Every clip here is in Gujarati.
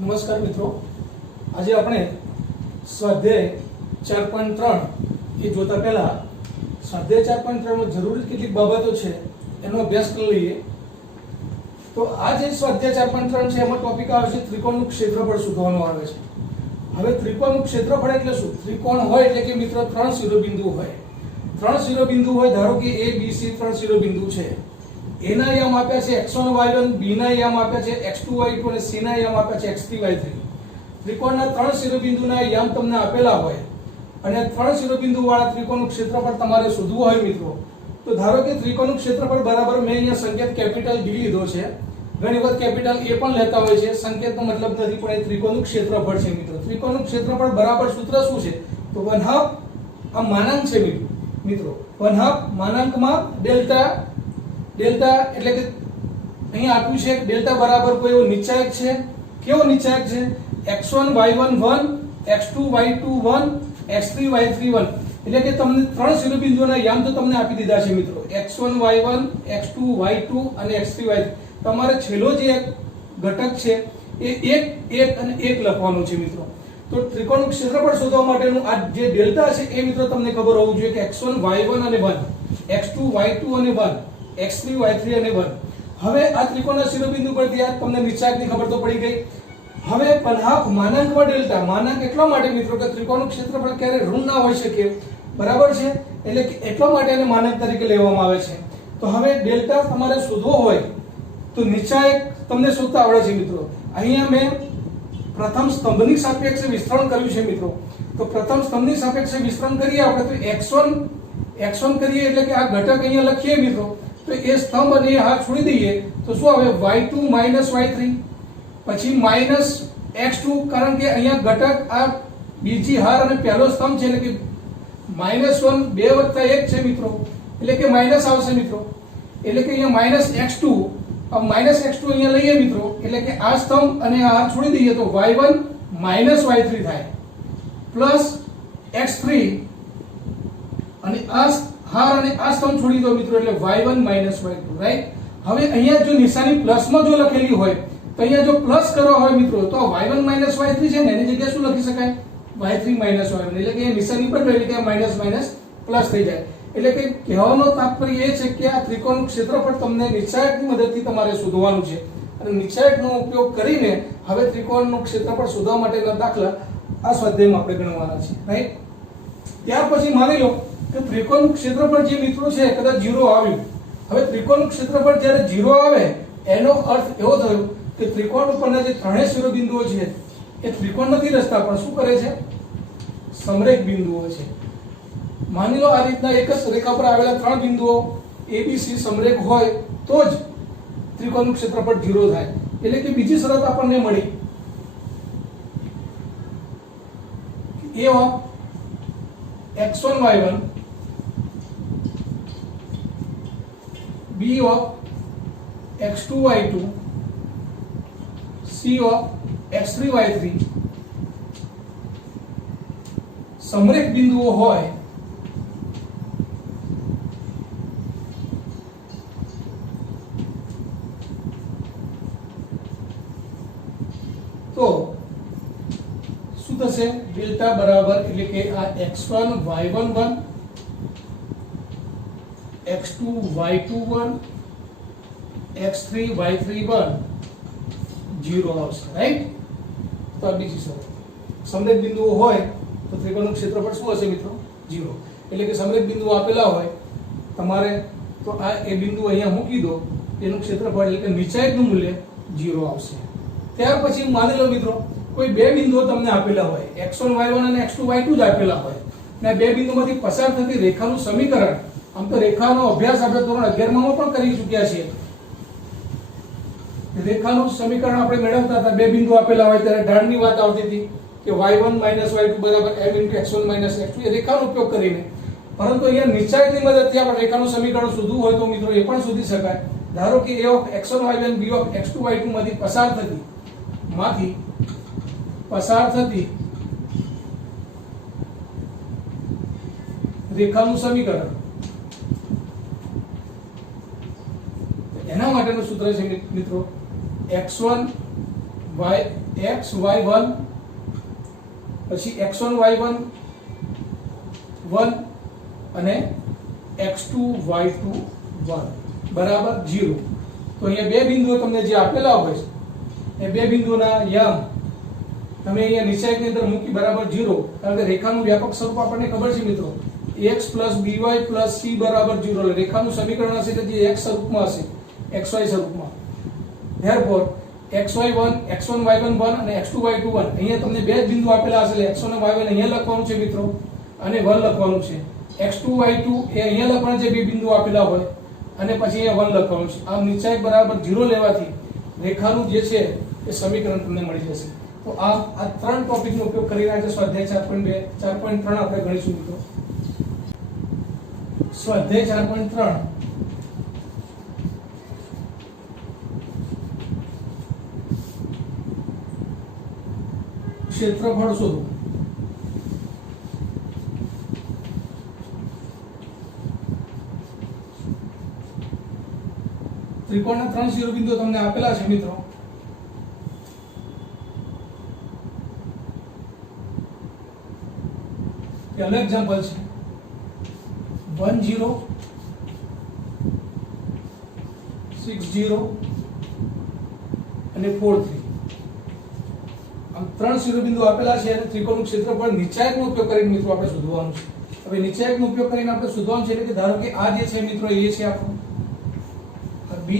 નમસ્કાર મિત્રો, આજે આપણે સ્વાધ્યાય 4.3 એ જોતા પહેલા સ્વાધ્યાય 4.3 માં જરૂરી કેટલીક બાબતો છે એનો અભ્યાસ કરી લઈએ. તો આ જે સ્વાધ્યાય 4.3 છે એમાં ટોપિક આવે છે ત્રિકોણનું ક્ષેત્રફળ શોધવાનું આવે છે. હવે ત્રિકોણનું ક્ષેત્રફળ એટલે શું? ત્રિકોણ હોય એટલે કે મિત્રો ત્રણ શિરોબિંદુ હોય. ત્રણ શિરોબિંદુ હોય, ધારો કે A B C ત્રણ શિરોબિંદુ છે. A ના યામ આપ્યા છે x1 y1, B ના યામ આપ્યા છે x2 y2 અને C ના યામ આપ્યા છે x3 y3. ત્રિકોણના ત્રણ શિરોબિંદુના યામ તમને આપેલા હોય અને ત્રણ શિરોબિંદુ વાળા ત્રિકોણનું ક્ષેત્રફળ તમારે શોધવું હોય મિત્રો, તો ધારો કે ત્રિકોણનું ક્ષેત્રફળ બરાબર મેં અહીંયા સંકેત કેપિટલ D લીધો છે. ઘણી વખત કેપિટલ A પણ લેતા હોય છે, સંકેતનો મતલબ નથી, પણ એ ત્રિકોણનું ક્ષેત્રફળ છે મિત્રો. ત્રિકોણનું ક્ષેત્રફળ બરાબર સૂત્ર શું છે? તો 1/2 આ માનાંક છે મિત્રો, 1/2 માનાંકમાં ડેલ્ટા એટલે કે અહીંયા આપ્યું છે ડેલ્ટા બરાબર કોઈ એવો નિશ્ચાયક છે. કેવો નિશ્ચાયક છે? x1 y1 1, x2 y2 1, x3 y3 1. એટલે કે તમને ત્રણ શિરોબિંદુઓના યામ તો તમને આપી દીધા છે મિત્રો, x1 y1, x2 y2 અને x3 y3. તમારે છેલ્લો જે ઘટક છે એ 1 અને 1 લખવાનો છે મિત્રો. તો ત્રિકોણનું ક્ષેત્રફળ શોધવા માટેનું આ જે ડેલ્ટા છે એ મિત્રો તમને ખબર હોવું જોઈએ કે x1 y1 અને 1, x2 y2 અને 1, x3 y3 અને 1. હવે આ ત્રિકોણના શિરોબિંદુ પરથી આ તમને નિશ્ચાયકની ખબર તો પડી ગઈ. હવે 1/2 માનાંકમાં ડેલ્ટા, માનાંક એટલા માટે મિત્રો કે ત્રિકોણનું ક્ષેત્રફળ ક્યારે ઋણ ના હોઈ શકે, બરાબર છે? એટલે કે એટલા માટે એને માનાંક તરીકે લેવામાં આવે છે. તો હવે ડેલ્ટા તમારે શોધવો હોય તો નિશ્ચાયક તમને શોધતા આવડે છે મિત્રો. અહીંયા મેં પ્રથમ સ્તંભની સાપેક્ષે વિસ્તરણ કર્યું છે મિત્રો. તો પ્રથમ સ્તંભની સાપેક્ષે વિસ્તરણ કરીએ આપણે તો x1 કરીએ એટલે કે આ ઘટક અહીંયા લખીએ મિત્રો, તો એ સ્તંભ અને હાથ છોડી દઈએ તો શું આવે? y2 y3, પછી -x2, કારણ કે અહીંયા ઘટક આ બીજી હાર અને પહેલો સ્તંભ છે એટલે કે -1 2 + 1 છે મિત્રો, એટલે કે માઈનસ આવશે મિત્રો. એટલે કે અહીંયા -x2, अब -x2 અહીંયા લઈએ મિત્રો, એટલે કે આ સ્તંભ અને આ હાર છોડી દઈએ તો y1 y3 થાય, પ્લસ x3 અને આ હાર અને આ સ્તંભ છોડી દો મિત્રો, એટલે y1 y2, રાઈટ? હવે અહીંયા જો નિશાની પ્લસમાં જો લખેલી હોય તો અહીંયા જો પ્લસ કરવા હોય મિત્રો તો y1 y3 છે ને એની જગ્યાએ શું લખી શકાય? y3 y1, એટલે કે નિશાની પર એટલે કે માઈનસ માઈનસ પ્લસ થઈ જાય. એટલે કે કહેવાનો તાત્પર્ય એ છે કે આ ત્રિકોણનું ક્ષેત્રફળ તમને નિશ્ચાયકની મદદથી તમારે શોધવાનું છે અને નિશ્ચાયકનો ઉપયોગ કરીને હવે ત્રિકોણનું ક્ષેત્રફળ શોધવા માટેના દાખલા આ સ્વાધ્યાયમાં આપણે ગણવાના છે, રાઈટ? ત્યાર પછી માની લો કે ત્રિકોણનું ક્ષેત્રફળ જે મિત્રો છે કદાચ 0 આવ્યું. હવે ત્રિકોણનું ક્ષેત્રફળ જ્યારે 0 આવે એનો અર્થ એવો થયો કે ત્રિકોણ ઉપરના જે ત્રણેય શિરોબિંદુઓ છે એ ત્રિકોણ નથી રચતા, પણ શું કરે છે? સમરેખ બિંદુઓ છે. માની લો આ રીતના એક જ રેખા પર આવેલા ત્રણ બિંદુઓ ABC સમરેખ હોય તો જ ત્રિકોણનું ક્ષેત્રફળ 0 થાય. એટલે કે બીજી શરત આપણને મળી A of x1 y1, B of x2 y2, C of x3 y3 સમરેખ બિંદુઓ હોય તો શું થશે? ડેલ્ટા બરાબર એટલે કે આ x1 y1 1, x2 y2 1, x3 y3 1 0 આવશે, રાઈટ? તો આ બીજી શરત. સમરેખ બિંદુઓ હોય તો ત્રિકોણનું ક્ષેત્રફળ શું હશે મિત્રો? 0. એટલે કે સમરેખ બિંદુઓ આપેલા હોય તમારે તો આ એ બિંદુ અહીંયા મૂકી દો, એનું ક્ષેત્રફળ એટલે કે નિશ્ચાયકનું મૂલ્ય 0 આવશે. ત્યાર પછી માની લો મિત્રો કોઈ બે બિંદુઓ તમને આપેલા હોય, x1 y1 અને x2 y2 જ આપેલા હોય ને બે બિંદુમાંથી પસાર થતી રેખાનું સમીકરણ, આમ તો રેખાનો અભ્યાસ આપણે ધોરણ 11 માં પણ કરી ચૂક્યા છીએ. રેખાનું સમીકરણ આપણે મેળવતા હતા, બે બિંદુ આપેલા હોય ત્યારે ઢાળની વાત આવતી હતી કે y1 y2 બરાબર m × x1 x2, એ રેખાનો ઉપયોગ કરીને. પરંતુ અહીંયા નિશ્ચાયકની મદદથી આપણે રેખાનું સમીકરણ શોધવું હોય તો મિત્રો એ પણ શોધી શકાય. ધારો કે a of x1 y1, b of x2 y2 માંથી પસાર થતી રેખાનું સમીકરણ, એના માટેનું સૂત્ર છે મિત્રો x1 y xy1 પછી x1y1 1 અને x2y2 1 બરાબર 0. તો અહીંયા બે બિંદુઓ તમને જે આપેલા હોય છે એ બે બિંદુઓના યમ તમે અહીંયા નિશ્ચયકની અંદર મૂકી બરાબર 0, કારણ કે રેખાનું વ્યાપક સ્વરૂપ આપણને ખબર છે મિત્રો, x + by + c બરાબર 0. એટલે રેખાનું સમીકરણ હશે કે જે x સ્વરૂપમાં હશે, xy સ્વરૂપમાં. therefore xy1 x1y1 1 અને x2y2 1. અહીંયા તમને બે જ બિંદુ આપેલા હશે એટલે x1 અને y1 અહીંયા લખવાનું છે મિત્રો અને 1 લખવાનું છે. x2y2 એ અહીંયા લખવાનું છે, બે બિંદુ આપેલા હોય અને પછી અહીંયા 1 લખવાનું છે. આમ નિશ્ચયક બરાબર 0 લેવાથી રેખાનું જે છે એ સમીકરણ તમને મળી જશે. તો આ ત્રણ ટોપિકનો ઉપયોગ કરીને આજે સ્વાધ્યાય 4.2 4.3 આપણે ગણીશું મિત્રો. સ્વાધ્યાય 4.3 ક્ષેત્રફળ શોધો. ત્રિકોણના 3 શિરોબિંદુઓ તમને આપેલા છે મિત્રો. પહેલું એક્ઝામ્પલ છે 1 0 6 0 અને 4 3. આમ 3 શિરોબિંદુ આપેલા છે અને ત્રિકોણનું ક્ષેત્રફળ નિશ્ચયકનો ઉપયોગ કરીને મિત્રો આપણે શોધવાનું છે. હવે નિશ્ચયકનો ઉપયોગ કરીને આપણે શોધવાનું છે એટલે કે ધારો કે આ જે છે મિત્રો એ છે આપણું B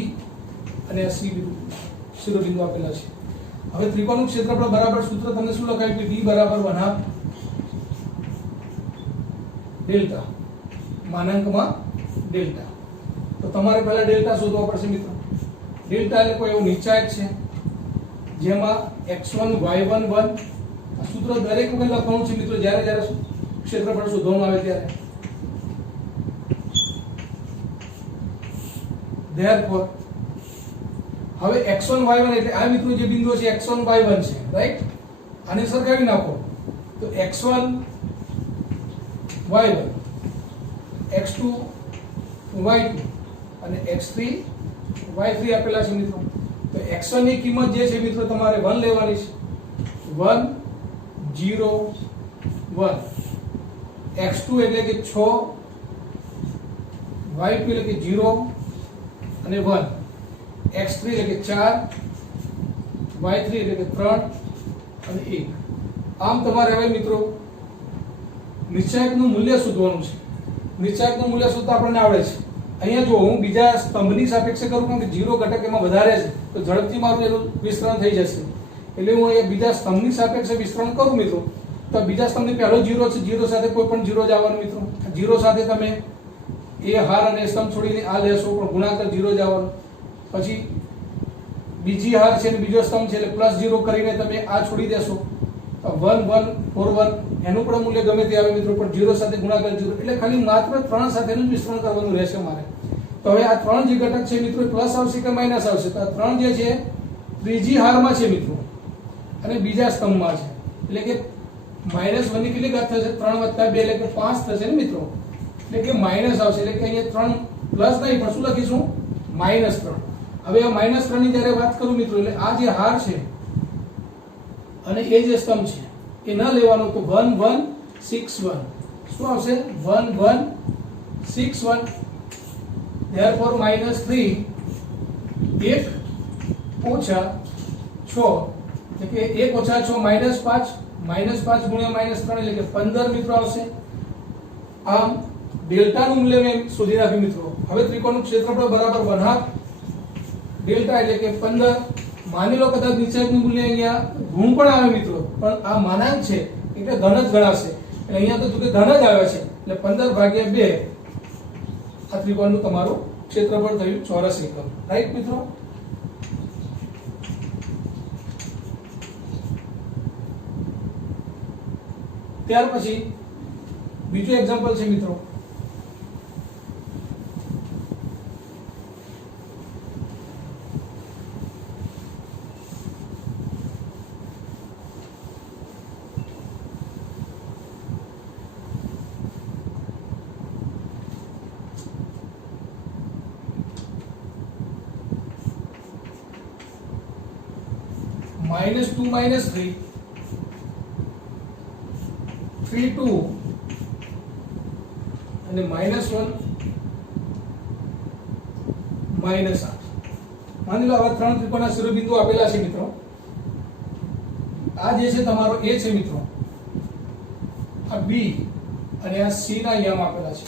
અને આ C શિરોબિંદુ આપેલા છે. હવે ત્રિકોણનું ક્ષેત્રફળ બરાબર સૂત્ર તમને શું લખાયું કે D બરાબર 1/2 ડેલ્ટા માનાંકમાં ડેલ્ટા. તો તમારે પહેલા ડેલ્ટા શોધવા પડશે મિત્રો. ડેલ્ટા એટલે કોઈ એવું નિશ્ચયક છે જેમાં x1 y1 1. આ સૂત્ર દરેક વખત લખવાનું છે મિત્રો જ્યારે જ્યારે ક્ષેત્રફળ શોધવાનું આવે ત્યારે. therefore હવે x1 y1 એટલે આ મિત્રો જે બિંદુઓ છે x1 y1 છે, રાઈટ? આને સરખાવી નાખો તો x1 y1 x2 y2 અને x3 y3 આપેલા છે મિત્રો. તો x1 ની કિંમત જે છે મિત્રો તમારે 1 લેવાની છે. 1 0 1. x2 એટલે કે 6, y2 એટલે કે 0 અને 1, x3 એટલે કે 4, y3 એટલે કે 3 અને 1. આમ તમારે હવે મિત્રો નિશ્ચયકનું મૂલ્ય શોધવાનું છે. નિશ્ચયકનું મૂલ્ય શોધતા આપણને આવડે છે. અહીંયા જો હું બીજા સ્તંભની સાપેક્ષે કરું કારણ કે 0 ઘટક એમાં વધારે છે તો ઝડપથી મારું એનું વિસ્તરણ થઈ જશે. એટલે હું અહીંયા બીજા સ્તંભની સાપેક્ષે વિસ્તરણ કરું મિત્રો તો બીજા સ્તંભની પહેલો 0 છે, 0 સાથે કોઈ પણ 0 જ આવવાનું મિત્રો. 0 સાથે તમે એ હાર અને સ્તંભ છોડીને આ લેશો પણ ગુણાકાર 0 જ આવવાનો. પછી બીજી હાર છે અને બીજો સ્તંભ છે એટલે +0 કરીને તમે આ છોડી દેશો તો 1 1 4 1 એનું પણ મૂલ્ય ગમે તે આવે મિત્રો પણ 0 સાથે ગુણાકાર 0 એટલે ખાલી માત્ર 3 સાથેનું જ વિસ્તરણ કરવાનું રહેશે મારે. તો હવે આ 3 જે ઘટક છે મિત્રો પ્લસ આવશે કે માઈનસ આવશે? તો આ 3 જે છે ત્રીજી હારમાં છે મિત્રો અને બીજા સ્તંભમાં છે એટલે કે -1 ની કેટલી ઘાત થશે? 3 + 2 એટલે કે 5 થશે ને મિત્રો. એટલે કે માઈનસ આવશે એટલે કે અહીંયા 3 પ્લસ નહીં પણ શું લખીશું? -3. હવે આ -3 ની જ્યારે વાત કરું મિત્રો એટલે આ જે હાર છે અને એ જે સ્તંભ છે એ ન લેવાનો તો 1 1 6 1. શું આવશે? 1 1 6 1. therefore -3 1 ઓછા 6 એટલે કે 1 ઓછા 6 -5 -5 ગુણ્યા -3 એટલે કે 15 મિત્રો આવશે. આમ ડેલ્ટાનું મૂલ્ય મેં શોધી નાખ્યું મિત્રો. હવે ત્રિકોણનું ક્ષેત્રફળ બરાબર 1/2 ડેલ્ટા એટલે કે 15. માની લો કદાચ નિશ્ચયકનું મૂલ્ય અહીંયા ગુણ પણ આવે મિત્રો પણ આ માનાંક છે એટલે ધન જ ગણાશે. એટલે અહીંયા તો જો કે ધન જ આવે છે એટલે 15/2 આ ત્રિકોણનું તમારું ક્ષેત્રફળ થયું ચોરસ એકમ, રાઈટ મિત્રો? ત્યાર પછી બીજું એક્ઝામ્પલ છે મિત્રો -2 -3 3 2 અને -1 -8. માની લો આવા ત્રણ ત્રિકોણના શિરોબિંદુ આપેલા છે મિત્રો. આ જે છે તમારો A છે મિત્રો, આ B અને આ C ના અહીંયા આપેલા છે.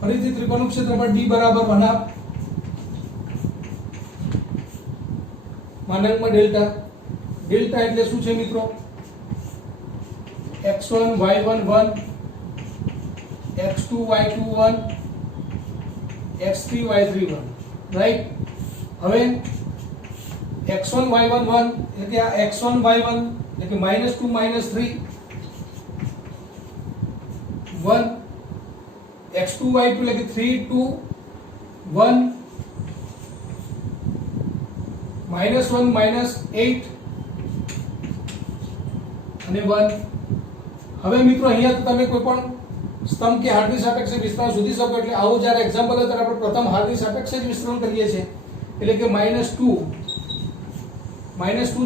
ફરીથી ત્રિકોણનું ક્ષેત્રફળ D બરાબર 1/2 માનાંકમાં ડેલ્ટા. ડેલ્ટા એટલે શું છે મિત્રો? x1 y1 1, x2 y2 1, x3 y3 1, right. હવે x1 y1 1 એટલે કે આ x1 y1 એટલે કે -2 -3 1, x2 y2 એટલે કે 3 2 1, -1 -8 અને 1. હવે મિત્રો અહીંયા તો તમે કોઈ પણ સ્તંભ કે હાર્દિક સાપેક્ષે વિસ્તરણ શોધી શકો. એટલે આવું જ્યારે એક્ઝામ્પલ હોય ત્યારે આપણે પ્રથમ હાર્દિક સાપેક્ષે જ વિસ્તરણ કરીએ છીએ. એટલે કે -2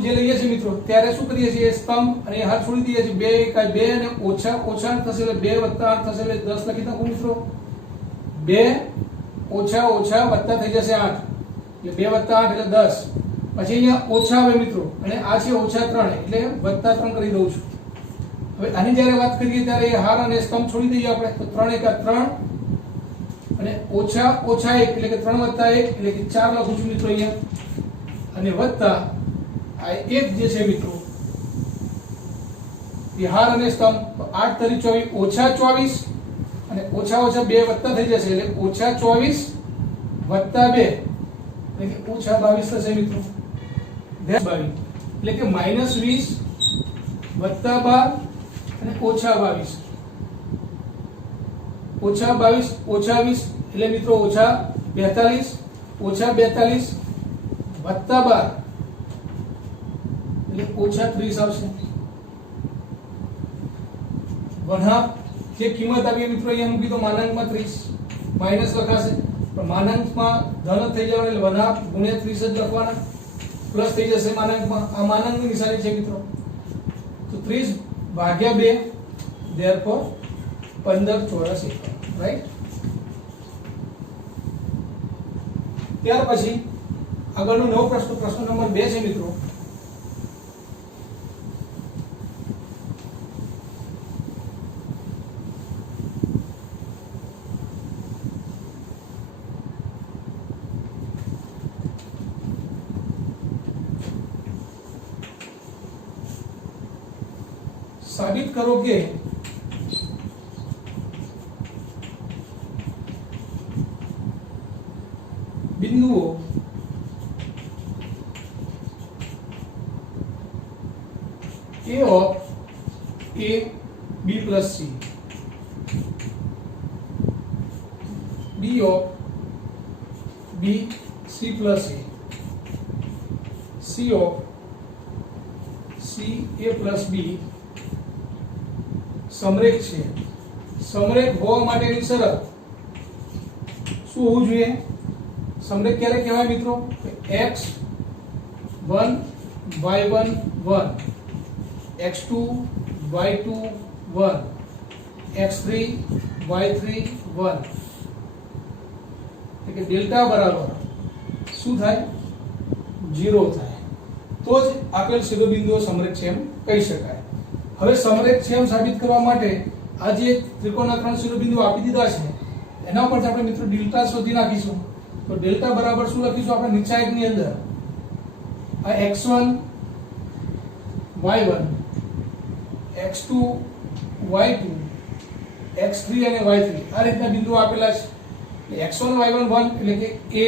જે લઈએ છીએ મિત્રો ત્યારે શું કરીએ છીએ? સ્તંભ અને હાથ છોડી દઈએ છીએ. 2 2 અને ઓછા ઓછા થશે એટલે 2 + 8 થશે એટલે 10 લખી નાખો મિત્રો. 2 ઓછા ઓછા વત્તા થઈ જશે 8 એટલે 2 + 8 એટલે 10. પછી અહીંયા ઓછા આવે મિત્રો અને આ છે -3 એટલે +3 કરી દઉં છું. હવે આની જ્યારે વાત કરીએ ત્યારે હાર અને સ્તંભ છોડી દઈએ આપણે. તો 3 × 3 અને ઓછા ઓછા 1 એટલે કે 3 + 1 એટલે કે 4 લખું છું મિત્રો અહીંયા. અને વત્તા આ 1 જે છે મિત્રો એ હાર અને સ્તંભ. તો 8 × 24 -24 અને ઓછા ઓછા 2 વત્તા થઈ જશે એટલે -24 વત્તા 2 એટલે કે -22 થશે મિત્રો. 22 એટલે કે -20 વત્તા 12 અને -22 -22 -20 એટલે મિત્રો -42 -42 વત્તા 12 એટલે -30 આવશે. 1/2 જે કિંમત આવી મિત્રો અહીંયા મૂકી તો માનાંકમાં 30 માઈનસ લખાશે પણ માનાંકમાં ધન થઈ જવાનું એટલે 1/2 × 30 જ લખવાના. પ્લસ થઈ જશે માનાંકમાં. આ માનાંકની નિશાની છે મિત્રો. તો 30/2 therefore 15 ચોરસ એકમ, રાઈટ. ત્યાર પછી આગળનો નવો પ્રશ્ન નંબર 2 છે મિત્રો. સાબિત કરો કે બિંદુઓ A of A B plus C, B of B C plus A, C of C A plus B સમરેખ છે. સમરેખ હોવા માટેની શરત શું હોવું જોઈએ? સમરેખ ક્યારે કહેવાય મિત્રો? x1 y1 1, x2 y2 1, x3 y3 1 એટલે કે ડેલ્ટા બરાબર શું થાય? 0 થાય. તો જ આપેલ શિરોબિંદુઓ સમરેખ છે એમ કહી શકાય. હવે સમરેખ છે એમ સાબિત કરવા માટે આ જે ત્રિકોણના 3 શિરોબિંદુઓ આપી દીધા છે એના પરથી આપણે મિત્રો ડેલ્ટા શોધી નાખીશું. તો ડેલ્ટા બરાબર શું લખીશું આપણે નિચાયકની અંદર? આ x1 y1, x2 y2, x3 અને y3 આ રીતના બિંદુઓ આપેલા છે. x1 y1 1 એટલે કે a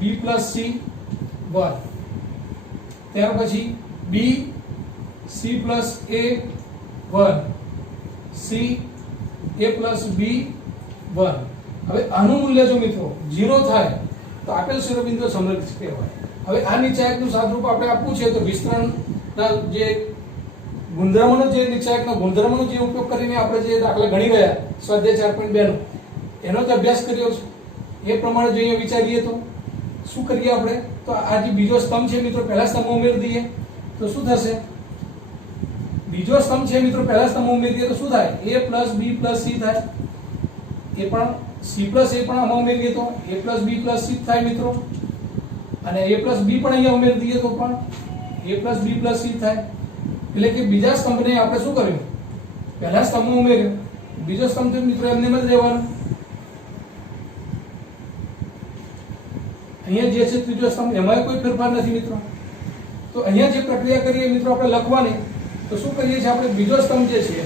b plus c 1, ત્યાર પછી b c plus a 1, c a plus b 1. હવે આનું મૂલ્ય જો મિત્રો 0 થાય તો આપેલ શિરોબિંદુ સમરેખ કહેવાય. હવે આ નિચાયકનું સાદરૂપ આપણે આપવું છે તો વિસ્તરણના જે ગુણધર્મનો જે નિચાયકના ગુણધર્મનો જે ઉપયોગ કરીને આપણે જે દાખલા ગણી ગયા સ્વાધ્યાય 4.2 નો એનો તો અભ્યાસ કર્યો છે. એ પ્રમાણે જો અહીંયા વિચારીએ તો શું કરીએ આપણે? તો આ જે બીજો સ્તંભ છે મિત્રો, પહેલા સ્તંભ ઉમેરી દઈએ તો શું થશે? બીજો સ્તંભ છે મિત્રો, પહેલા સ્તંભ ઉમેરી દઈએ તો શું થાય? a plus b plus c થાય. એ પણ c plus a પણ આમાં ઉમેરીએ તો a plus b plus c થાય મિત્રો. અને a plus b પણ અહીંયા ઉમેરી દઈએ તો પણ a plus b plus c થાય. એટલે કે બીજા સ્તંભને આપણે શું કર્યું? પહેલા સ્તંભમાં ઉમેર્યો, બીજો સ્તંભ તો મિત્રો એમને જ રહેવાનો. અહીંયા જે છે ત્રીજો સ્તંભ, એમાં કોઈ ફેરફાર નથી મિત્રો. તો અહીંયા જે પ્રક્રિયા કરીએ મિત્રો આપણે લખવાની, તો શું કરીએ છીએ આપણે? બીજો સ્તંભ જે છે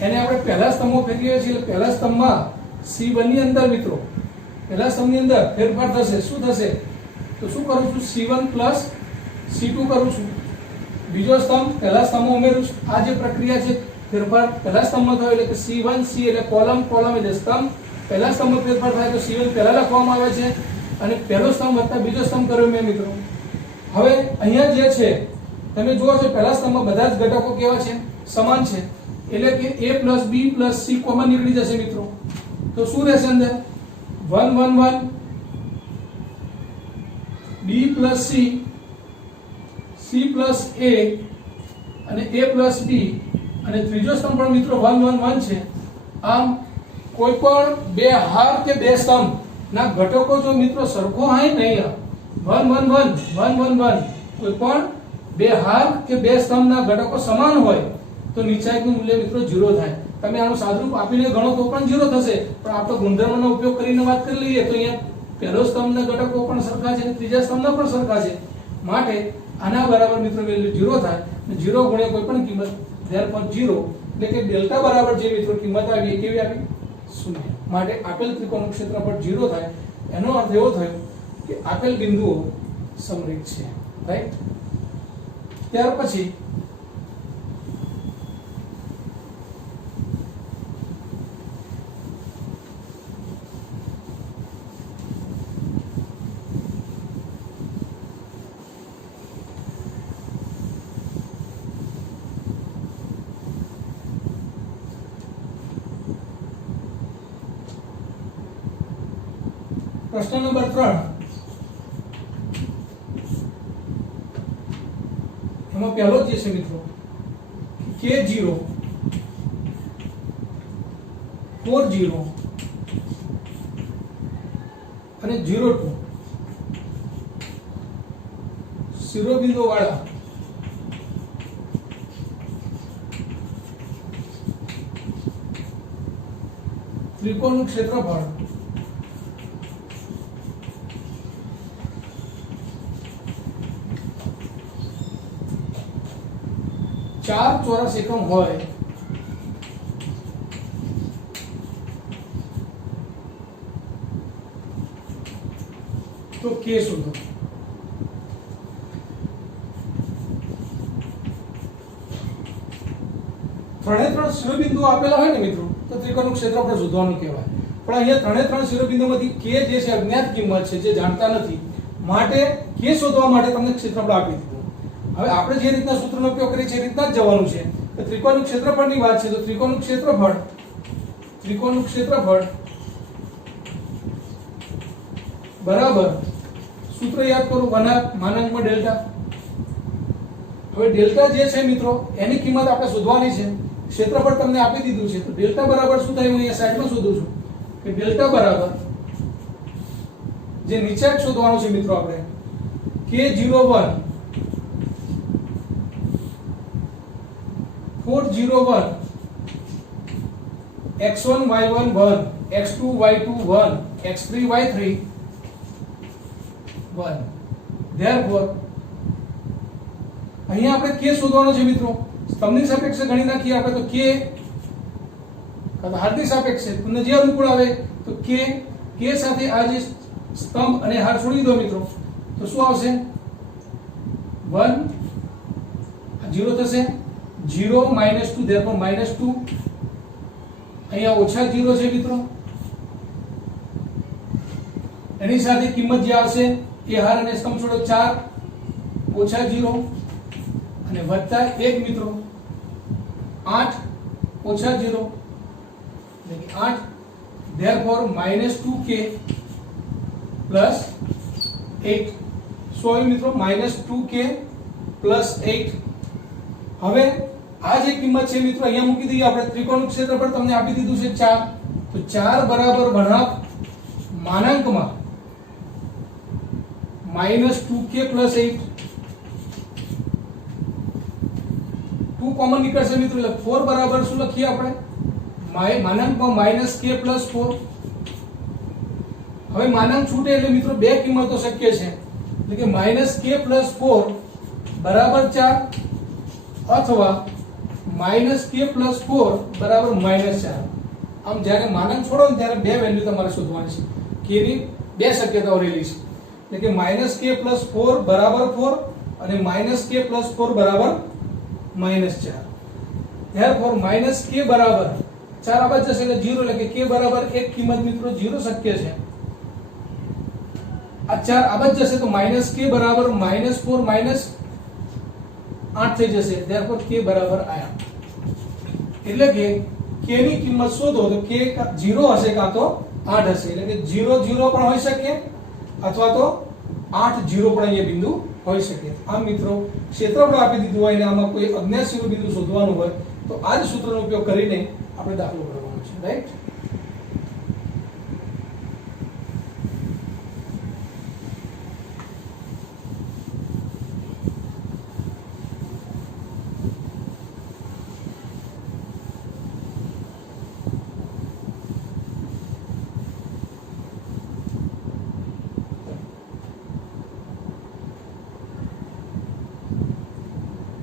એને આપણે પહેલા સ્તંભમાં ફેરવીએ છીએ. એટલે પહેલા સ્તંભમાં C1 ની અંદર મિત્રો, પહેલા સ્તંભની અંદર ફેરફાર થશે. શું થશે? તો શું કરું છું? C1 plus C2 કરું છું. બીજો સ્તંભ પહેલા સ્તંભમાં ઉમેરું છું. આ જે પ્રક્રિયા છે ફેરફાર પહેલા સ્તંભમાં થયો, એટલે કે C1 C એટલે કોલમ એટલે સ્તંભ. પહેલા સ્તંભમાં ફેરફાર થાય તો C1 પહેલા લખવામાં આવે છે અને પહેલો સ્તંભ વત્તા બીજો સ્તંભ કર્યો મેં મિત્રો. હવે અહીંયા જે છે તમે જુઓ છો, પહેલા સ્તંભમાં બધા જ ઘટકો કેવા છે? સમાન છે. એટલે કે a plus b plus c common નીકળી જશે મિત્રો. તો શું રહેશે અંદર? 1 1 1 b plus c, c plus a અને a plus b, અને ત્રીજો સ્તંભ પણ મિત્રો 1 1 1 છે. આમ કોઈ પણ બે હાર કે બે સ્તંભ ના ઘટકો જો મિત્રો સરખો હોય ને, અહીંયા 1 1 1 1 1 1, કોઈ પણ બે હાર કે બે સ્તંભના ઘટકો સમાન હોય તો નિશ્ચયકનું મૂલ્ય મિત્રો 0 થાય. તમે આનું સાદુરૂપ આપીને ગણો તો પણ 0 થશે, પણ આપણે ગુણધર્મનો ઉપયોગ કરીને વાત કરી લઈએ તો અહીંયા પહેલો સ્તંભના ઘટકો પણ સરખા છે, ત્રીજા સ્તંભના પણ સરખા છે. માટે આના બરાબર મિત્રો વેલ્યુ 0 થાય. 0 ગુણ્યા કોઈ પણ કિંમત, therefore 0, એટલે કે ડેલ્ટા બરાબર જે મિત્રો કિંમત આવી એ કેવી આવી? 0. માટે આપેલ ત્રિકોણનું ક્ષેત્રફળ 0 થાય. એનો અર્થ એવો થયો કે આપેલ બિંદુઓ સમરેખ છે. રાઈટ? ત્યાર પછી પ્રશ્ન નંબર 3, એમાં પહેલો જે છે મિત્રો K0 40 અને 02 શિરોબિંદુ વાળા ત્રિકોણનું ક્ષેત્રફળ ચાર ચોરસ એકમ હોય તો K શોધો. ત્રણે ત્રણ શિરોબિંદુઓ આપેલા હોય ને મિત્રો તો ત્રિકોણનું ક્ષેત્રફળ શોધવાનું કહેવાય. પણ અહીંયા ત્રણે ત્રણ શિરોબિંદુઓમાંથી K જે છે અજ્ઞાત કિંમત છે, જે જાણતા નથી, માટે K શોધવા માટે તમને ક્ષેત્રફળ આપી દીધું. હવે આપણે જે રીતના સૂત્રનો ઉપયોગ કરીએ છીએ એ રીતના જ જવાનું છે. તો ત્રિકોણનું ક્ષેત્રફળની વાત છે તો ત્રિકોણનું ક્ષેત્રફળ બરાબર સૂત્ર યાદ કરો, 1/(માનાંકમાં ડેલ્ટા). હવે ડેલ્ટા જે છે મિત્રો એની કિંમત આપણે શોધવાની છે. ક્ષેત્રફળ તમને આપી દીધું છે તો ડેલ્ટા બરાબર શું થાય? હું અહીંયા સાઈડમાં શોધું છું કે ડેલ્ટા બરાબર જે નીચે જ શોધવાનું છે મિત્રો આપણે, K01 401 x1 y1 1 x2 y2 1 x3 y3 1. therefore અહીંયા આપણે k શોધવાનો છે મિત્રો. સ્તંભની સાપેક્ષે ગણી નાખીએ આપણે તો k, કાં હારની સાપેક્ષે તમને જે અનુકૂળ આવે તો k સાથે આ જે સ્તંભ અને હાર છોડી દો મિત્રો તો શું આવશે? 1 0 થશે, 0 -2, therefore -2. અહીંયા ઓછા 0 છે મિત્રો, એની સાથે કિંમત જે આવશે એ હાર અને સ્તંભ છોડો 4 ઓછા 0 અને વત્તા 1 મિત્રો 8 ઓછા 0 એટલે કે 8. therefore -2k plus 8 શું આવ્યું મિત્રો -2k + 8. હવે આ જે કિંમત છે મિત્રો અહીંયા મૂકી દઈએ આપણે. ત્રિકોણનું ક્ષેત્રફળ તમને આપી દીધું છે 4, તો 4 બરાબર ભણાવ માનાંકમાં -2k + 8. 2 કોમન નીકળશે મિત્રો, એટલે 4 બરાબર શું લખીએ આપણે માનાંકમાં -k + 4. હવે માનાંક છૂટે એટલે મિત્રો બે કિંમતો શક્ય છે, એટલે કે -k + 4 બરાબર 4 અથવા -k + 4 બરાબર -4. આમ જ્યારે માનાંક છોડો ને ત્યારે બે વેલ્યુ તમારે શોધવાની છે. k ની બે શક્યતાઓ રહેલી છે, એટલે કે -k + 4 બરાબર 4 અને -k + 4 બરાબર -4. therefore -k બરાબર 4 આ બાજુ જશે એટલે 0, એટલે કે k બરાબર એક કિંમત મિત્રો 0 શક્ય છે. આ 4 આ બાજુ જશે તો -k બરાબર -4 -8 થઈ જશે. therefore k બરાબર આયા. એટલે કે k ની કિંમત શોધો તો k 0 હશે કાં તો 8 હશે, એટલે કે 0 0 પણ હોઈ શકે અથવા તો 8 0 પણ અહીંયા બિંદુ હોઈ શકે. આમ મિત્રો ક્ષેત્રફળ આપી દીધું હોય ને આમાં કોઈ અજ્ઞાત શિરોબિંદુ શોધવાનું હોય તો આ જ સૂત્રનો ઉપયોગ કરીને આપણે દાખલો ગણવાનો છે. રાઈટ.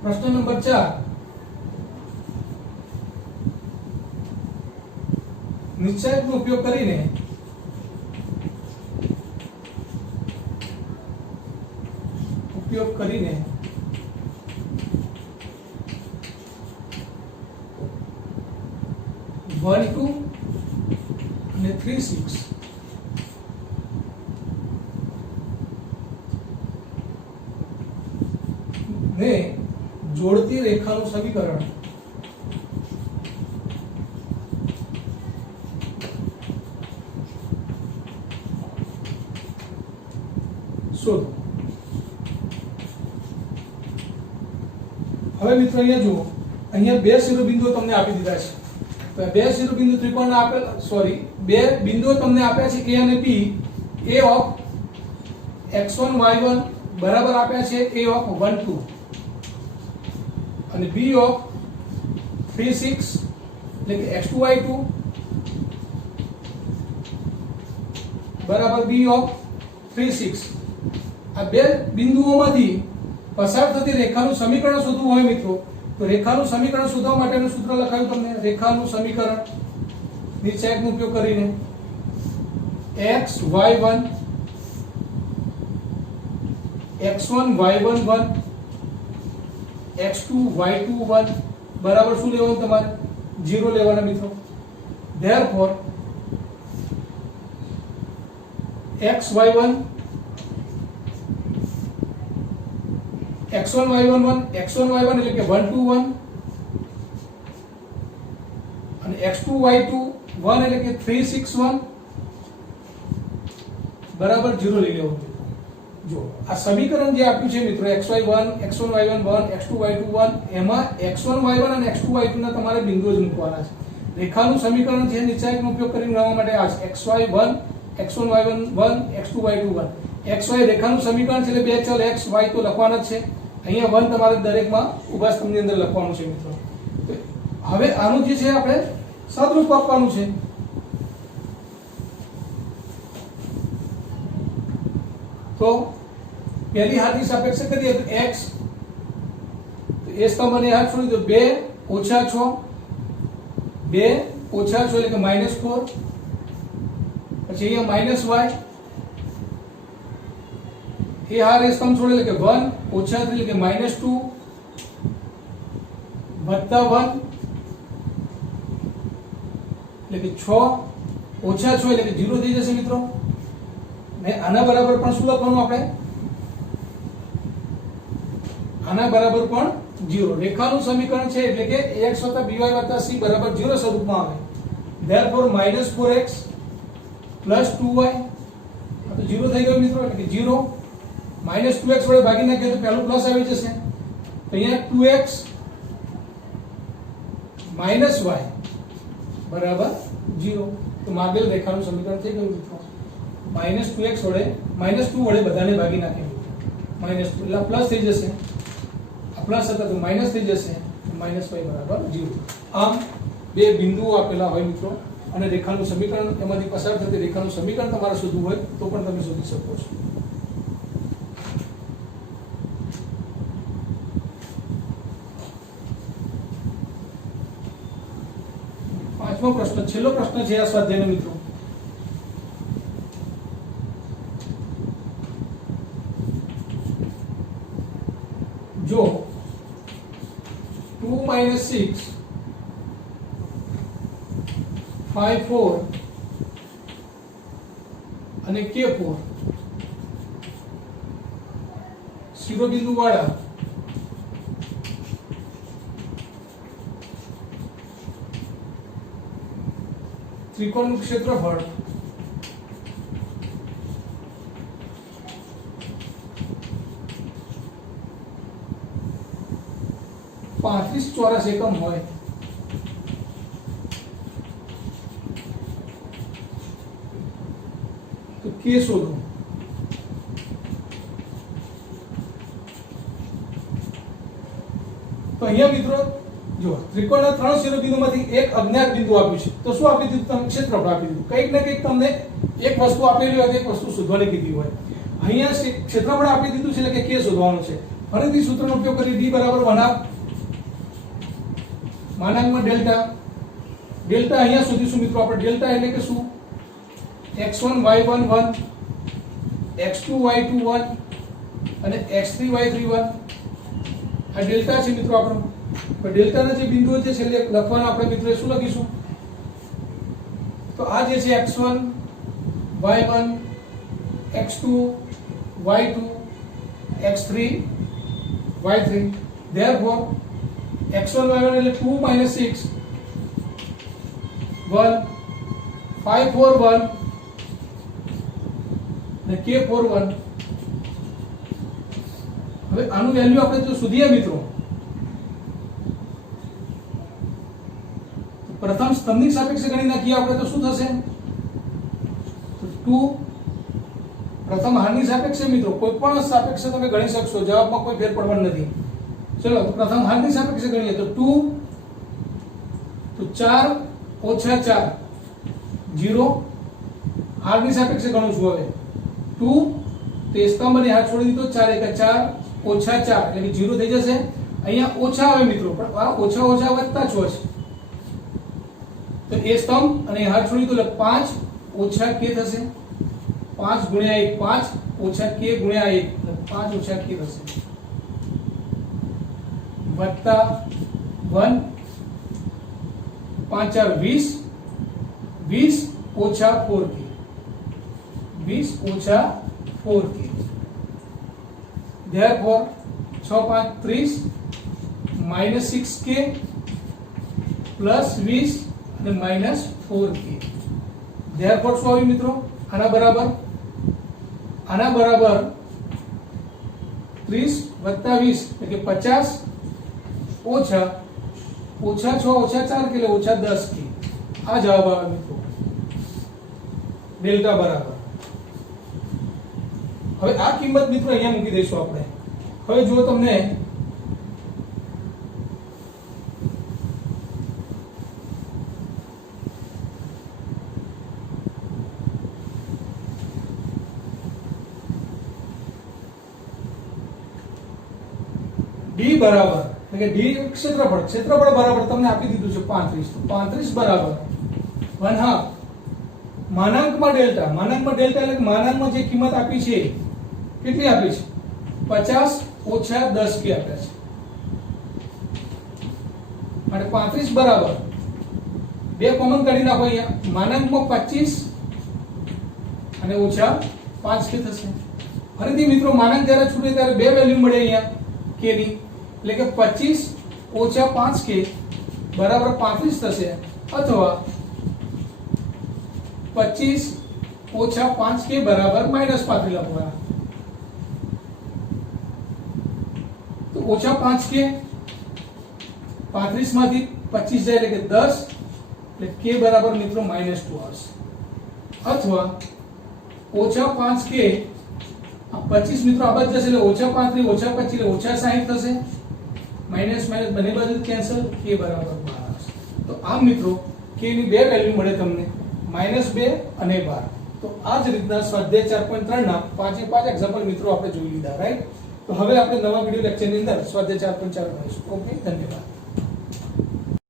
प्रश्न नंबर 4, નિશ્ચયકનો ઉપયોગ કરીને (1, 2 અને 3, 6) ને જોડતી રેખાનું સમીકરણ શોધો. હવે મિત્રો અહીંયા જુઓ, અહીંયા બે શિરોબિંદુઓ તમને આપી દીધા છે. તો બે શિરોબિંદુ ત્રિકોણના આપેલા બે બિંદુઓ તમને આપ્યા છે a અને b. a of x1 y1 બરાબર આપ્યા છે a ઓફ 1 2 અને b ઓફ 3 6 એટલે કે x2 y2 બરાબર b ઓફ 3 6. આ બે બિંદુઓમાંથી પસાર થતી રેખાનું સમીકરણ શોધવું હોય મિત્રો તો રેખાનું સમીકરણ શોધવા માટેનું સૂત્ર લખાયું તમને. રેખાનું સમીકરણ નિશ્ચયકનો ઉપયોગ કરીને x y1 x1 y1 1 x2 y2 1 બરાબર શું લેવાનું તમારે 0 લેવાના મિત્રો. therefore x y1 x1 y1 1 x1 y1 એટલે કે 1 2 1 અને x2 y2 1 એટલે કે 3 6 1 બરાબર 0 લઈ લેવું. જો આ સમીકરણ જે આપ્યું છે મિત્રો xy1 x1 y1 1 x2 y2 1 એમાં x1 y1 અને x2 y2 ના તમારે બિંદુઓ જ મૂકવાના છે. રેખાનું સમીકરણ છે નિશ્ચયકનો ઉપયોગ કરીને ગણવા માટે આ છે xy1 x1 y1 1 x2 y2 1. xy રેખાનું સમીકરણ છે એટલે બે ચલ x y તો લખવાના જ છે. અહીંયા 1 તમારે દરેકમાં ઊભા સ્તંભની અંદર લખવાનું છે મિત્રો. હવે આનું જે છે આપણે સદરૂપ આપવાનું છે. તો પહેલી હાથની સાપેક્ષે કરીએ તો x તો એ સ્તંભ અને હાથ છોડી દો 2 ઓછા 6 2 ઓછા 6 એટલે કે -4 પછી અહીંયા -y એ હાર એ સ્તંભ છોડે એટલે કે 1 ઓછા 3 એટલે કે -2 વત્તા 1 એટલે કે 6 ઓછા 6 એટલે કે 0 થઈ જશે મિત્રો. ને આના બરાબર પણ શું લખવાનું આપણે આના બરાબર પણ 0. રેખાનું સમીકરણ છે એટલે કે ax + by + c બરાબર 0 સ્વરૂપમાં આવે. therefore -4x + 2y આ તો 0 થઈ ગયું મિત્રો એટલે કે 0 માઇનસ 2x વડે ભાગી નાખીએ તો પહેલું પ્લસ આવી જશે, તો અહીંયા 2x માઇનસ y બરાબર 0. તો માગેલ રેખાનું સમીકરણ થઈ ગયું મિત્રો. માઇનસ 2x વડે માઇનસ 2 વડે બધાને ભાગી નાખીએ માઇનસ 2 એટલે પ્લસ થઈ જશે, આ પ્લસ હતા તો માઇનસ થઈ જશે, માઇનસ y બરાબર 0. આમ બે બિંદુઓ આપેલા હોય મિત્રો અને રેખાનું સમીકરણ એમાંથી પસાર થતી રેખાનું સમીકરણ તમારે શોધવું હોય તો પણ તમે શોધી શકો છો. પાંચમો પ્રશ્ન, છેલ્લો પ્રશ્ન છે આ સ્વાધ્યાયનો મિત્રો. જો 2 - 6 5 4 અને k4 શિરોબિંદુ વાળા ત્રિકોણનું ક્ષેત્રફળ ₹35 ચોરસ એકમ હોય તો કે શોધો. તો અહીંયા મિત્રો જો ત્રિકોણના 3 શિરોબિંદુમાંથી એક અજ્ઞાત બિંદુ આપ્યું છે, તો શું આપી દીધું? તમને ક્ષેત્રફળ આપી દીધું. કંઈક ને કંઈક તમને એક વસ્તુ આપેલી હોય, એક વસ્તુ શોધવાની કીધી હોય. અહીંયા ક્ષેત્રફળ આપી દીધું છે એટલે કે કે શોધવાનું છે. ફરીથી સૂત્રનો ઉપયોગ કરી d બરાબર 1/2 માનાંકમાં ડેલ્ટા. ડેલ્ટા અહીંયા શોધીશું મિત્રો આપણે. ડેલ્ટા એટલે કે શું? x1 y1 1, x2 y2 1 અને x3 y3 1. આ ડેલ્ટા છે મિત્રો આપણો. તો ડેલ્ટાના જે બિંદુઓ છે છેલ્લે લખવાના આપણે મિત્રો શું લખીશું? તો આ જે છે x1 y1 x2 y2 x3 y3. therefore x1 y1 એટલે 2 - 6 1 5 4 1 અને k4 1. હવે આનું વેલ્યુ આપણે જો શોધીએ મિત્રો, પ્રથમ સ્તંભની સાપેક્ષે ગણી નાખીએ આપણે તો શું થશે? 2 પ્રથમ હારની સાપેક્ષે મિત્રો કોઈ પણ સાપેક્ષે તમે ગણી શકશો, જવાબમાં કોઈ ફેર પડવાનો નથી. ચલો પ્રથમ હારની સાપેક્ષે ગણીએ તો 2 તો 4 - 4 0. હારની સાપેક્ષે ગણું છું હવે 2 તો એ સ્તંભ અને હાથ છોડી દીધો, 4 × 4 - 4 એટલે કે 0 થઈ જશે. અહીંયા ઓછા આવે મિત્રો, પણ આ ઓછા ઓછા વધતા 6 છે તો એ સ્તંભ અને હાથ છોડી દીધો એટલે 5 - k થશે. 5 × 1 5 - k × 1 એટલે 5 - k થશે. વત્તા 1 5 4 20 20 - 4k 20 - 4k. therefore 6 5 30 - 6k + 20 અને -4k. therefore શું આવ્યું મિત્રો? આના બરાબર 30 + 20 એટલે કે 50 ઓછા 6 - 4 એટલે -10k. આ જવાબ આવે મિત્રો ડેલ્ટા બરાબર. હવે આ કિંમત મિત્રો અહીંયા મૂકી દઈશું આપણે. હવે જો તમને d બરાબર એટલે કે d ક્ષેત્રફળ બરાબર તમને આપી દીધું છે 35. તો 35 બરાબર 1/2 માનાંકમાં ડેલ્ટા. માનાંકમાં ડેલ્ટા એટલે માનાંકમાં જે કિંમત આપી છે કેટલી આપી છે? 50 - 10k આપ્યા છે. અને 35 બરાબર બે કોમન કાઢી નાખો અહીંયા. માનાંકમાં 25 અને -5k થશે. ફરીથી મિત્રો માનાંક જ્યારે છૂટે ત્યારે બે વેલ્યુ મળે અહીંયા k ની, એટલે કે 25 - 5k બરાબર 35 થશે, અથવા 25 - 5k બરાબર -35 લખવાના. ઓછા 5k 35 માંથી 25 જાય એટલે કે 10 એટલે k બરાબર મિત્રો -2 આવશે અથવા ઓછા 5k 25 મિત્રો આ બાજુ જશે એટલે ઓછા 35 ઓછા 25 એટલે ઓછા 60 થશે માઇનસ માઇનસ બંને બાજુ કેન્સલ k બરાબર 12 આવશે તો આમ મિત્રો k ની બે વેલ્યુ મળે તમને -2 અને 12 તો આ જ રીતના સ્વાધ્યાય 4.3 ના 5 એક્ઝામ્પલ મિત્રો આપણે જોઈ લીધા રાઈટ તો હવે આપણે નવા વિડિયો લેક્ચરની અંદર સ્વાધ્યાય 4.4 ભણીશું ઓકે ધન્યવાદ